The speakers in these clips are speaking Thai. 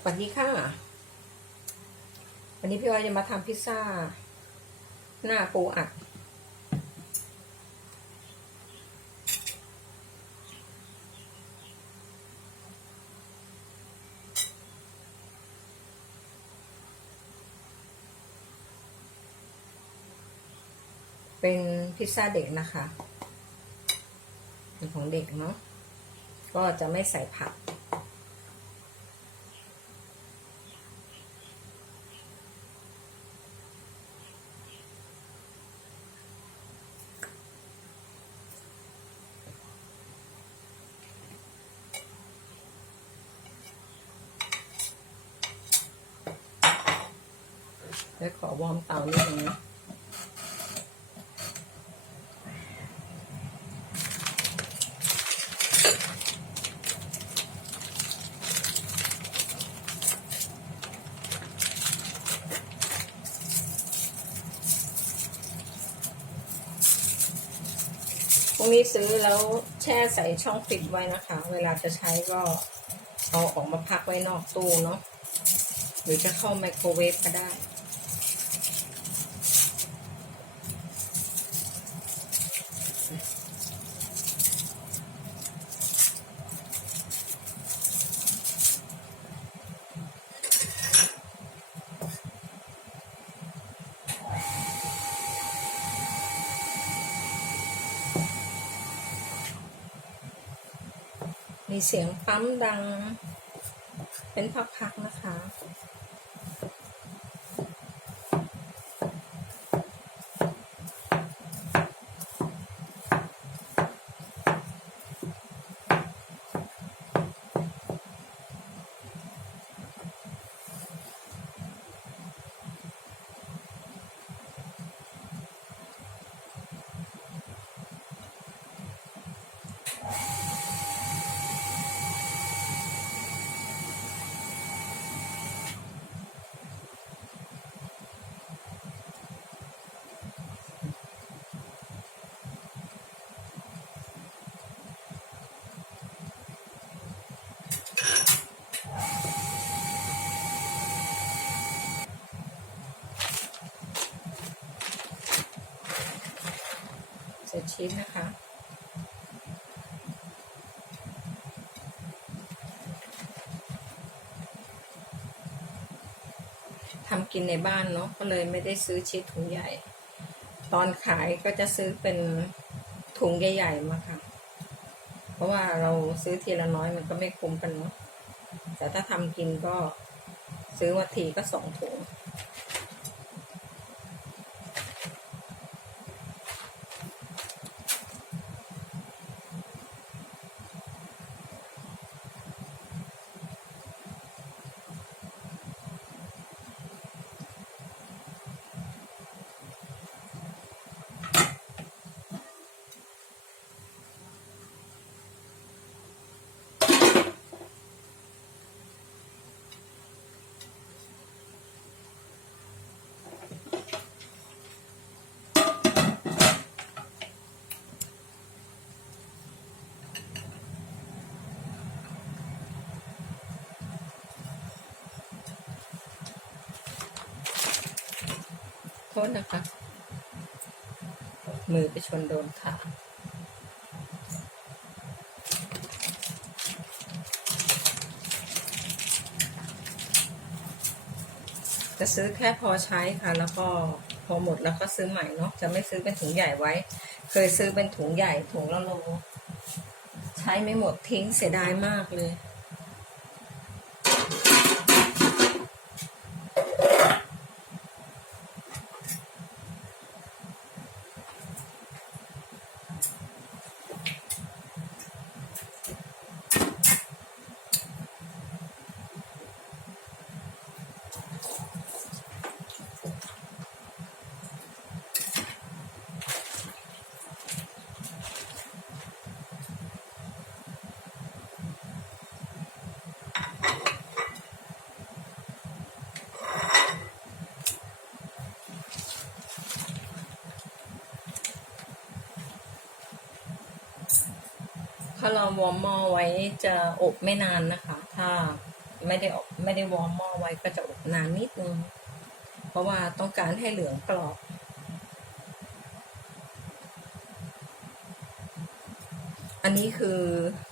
สวัสดีค่ะ วันนี้พี่อ้อยจะมาทำพิซซ่า หน้าปูอัด เป็นพิซซ่าเด็กนะคะเป็นของเด็กเนาะ ก็จะไม่ใส่ผัก แล้วขอวอร์มเตานิดนึงนะพวกนี้ซื้อแล้วแช่ใส่ช่องฟิตไว้นะคะ เวลาจะใช้ก็เอาออกมาพักไว้นอกตู้เนาะหรือจะเข้าไมโครเวฟก็ได้ มีเสียงปั๊มดัง เป็นพักๆนะคะ ชีสนะคะทำกินในบ้านเนาะก็เลยไม่ได้ซื้อชีสถุงใหญ่ ตอนขายก็จะซื้อเป็นถุงใหญ่ๆมาค่ะ เพราะว่าเราซื้อทีละน้อยมันก็ไม่คุ้มกันเนาะแต่ถ้าทำกินก็ซื้อวัตทีก็สองถุง โท ษนะคะ มือไปชนโดนขาจะซื้อแค่พอใช้ค่ะ แล้วก็พอหมดแล้วก็ซื้อใหม่เนาะจะไม่ซื้อเป็นถุงใหญ่ไว้ เคยซื้อเป็นถุงใหญ่ถุงละโล ใช้ไม่หมดทิ้งเสียดายมากเลยาเราวอร์มหม้อไว้จะอบไม่นานนะคะ ถ้าไม่ได้อบไม่ได้วอร์มหม้อไว้ก็จะอบนานนิดนึง เพราะว่าต้องการให้เหลืองกรอบอันนี้คือ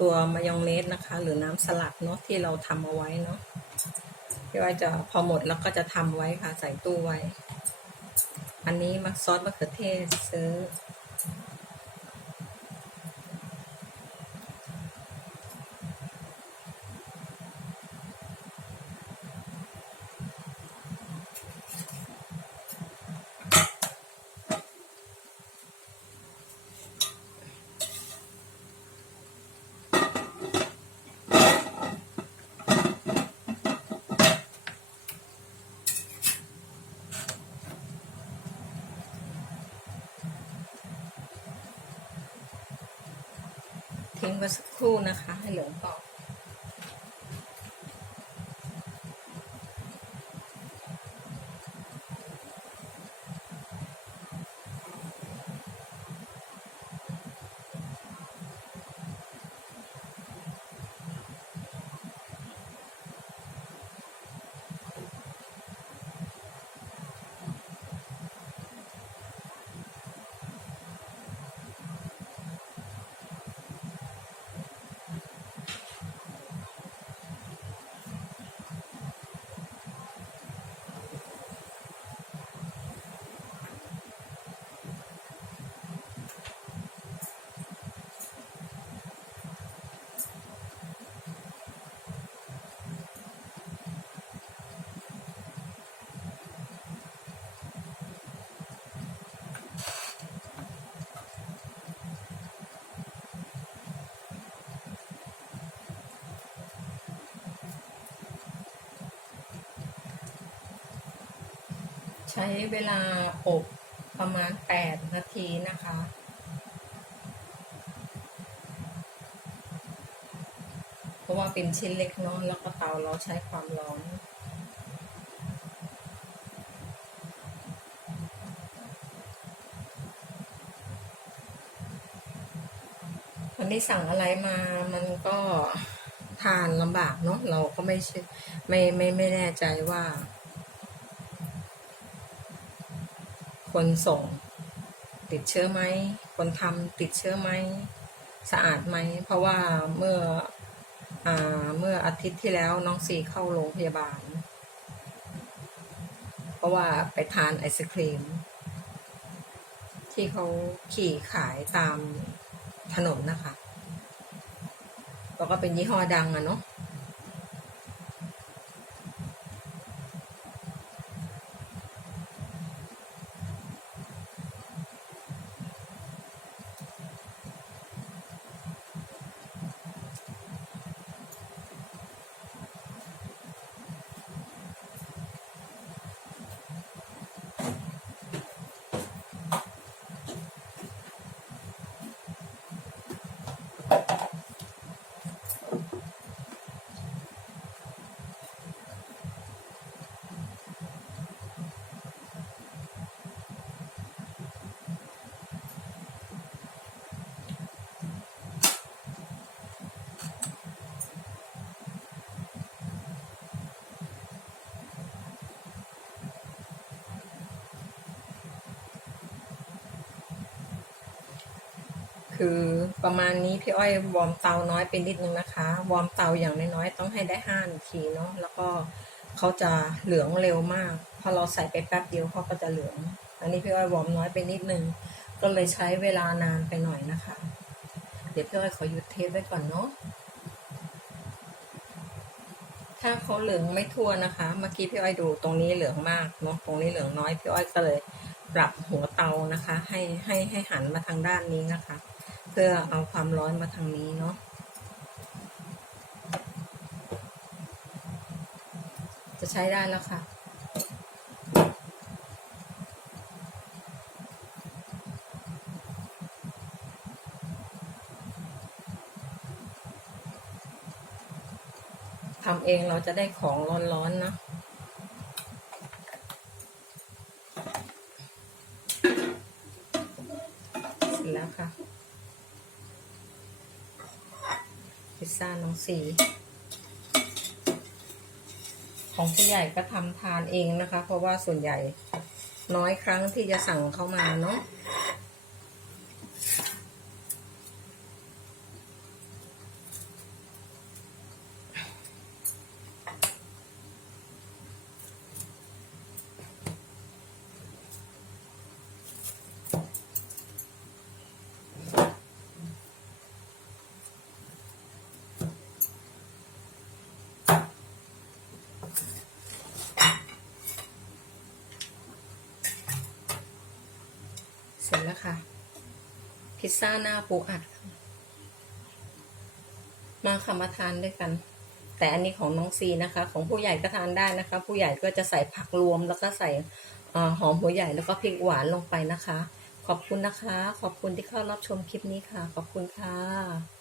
ตัวมายองเนสนะคะ หรือน้ำสลัดเนาะที่เราทำเอาไว้เนาะที่ว่าจะพอหมดแล้วก็จะทำไว้ค่ะใส่ตู้ไว้ อันนี้มักซอสมะเขือเทศซื้อ ทิ้งไว้สักครู่นะคะ ให้เหลืองกรอบ ใช้เวลาอบประมาณ 8 นาทีนะคะ เพราะว่าเป็นชิ้นเล็กเนาะแล้วก็เตาเราใช้ความร้อนวันนี้สั่งอะไรมามันก็ทานลำบากเนาะเราก็ไม่ใช่ไม่ไม่ไม่แน่ใจว่า คนส่ง ติดเชื้อไหม คนทำติดเชื้อไหม สะอาดไหม เพราะว่าเมื่ออเมื่ออาทิตย์ที่แล้วน้องซีเข้าโรงพยาบาล เพราะว่าไปทานไอศครีม ที่เขาขี่ขายตามถนนนะคะแล้วก็เป็นยี่ห้อดังอะเนาะ คือประมาณนี้พี่อ้อยวอร์มเตาน้อยไปนิดนึงนะคะ วอร์มเตาอย่างน้อยๆต้องให้ได้ห้านาทีเนาะแล้วก็เขาจะเหลืองเร็วมาก พอเราใส่ไปแป๊บเดียวเขาก็จะเหลือง อันนี้พี่อ้อยวอร์มน้อยไปนิดนึง ก็เลยใช้เวลานานไปหน่อยนะคะ เดี๋ยวพี่อ้อยขอหยุดเทสไว้ก่อนเนาะถ้าเขาเหลืองไม่ทั่วนะคะ เมื่อกี้พี่อ้อยดูตรงนี้เหลืองมากเนาะตรงนี้เหลืองน้อยพี่อ้อยก็เลยปรับหัวเตานะคะ ให้ให้ให้หันมาทางด้านนี้นะคะ เพื่อเอาความร้อนมาทางนี้เนาะจะใช้ได้แล้วค่ะ ทำเองเราจะได้ของร้อนๆนะ พิซซ่าน้องสี ของผู้ใหญ่ก็ทำทานเองนะคะ เพราะว่าส่วนใหญ่น้อยครั้งที่จะสั่งเข้ามาเนาะ ร็จแล้วค่ะ พิซซ่าหน้าปูอัด มาค่ะมาทานด้วยกัน แต่อันนี้ของน้องซีนะคะ ของผู้ใหญ่ก็ทานได้นะคะ ผู้ใหญ่ก็จะใส่ผักรวมแล้วก็ใส่หอมหัวใหญ่แล้วก็พริกหวานลงไปนะคะ ขอบคุณนะคะ ขอบคุณที่เข้ารับชมคลิปนี้ค่ะ ขอบคุณค่ะ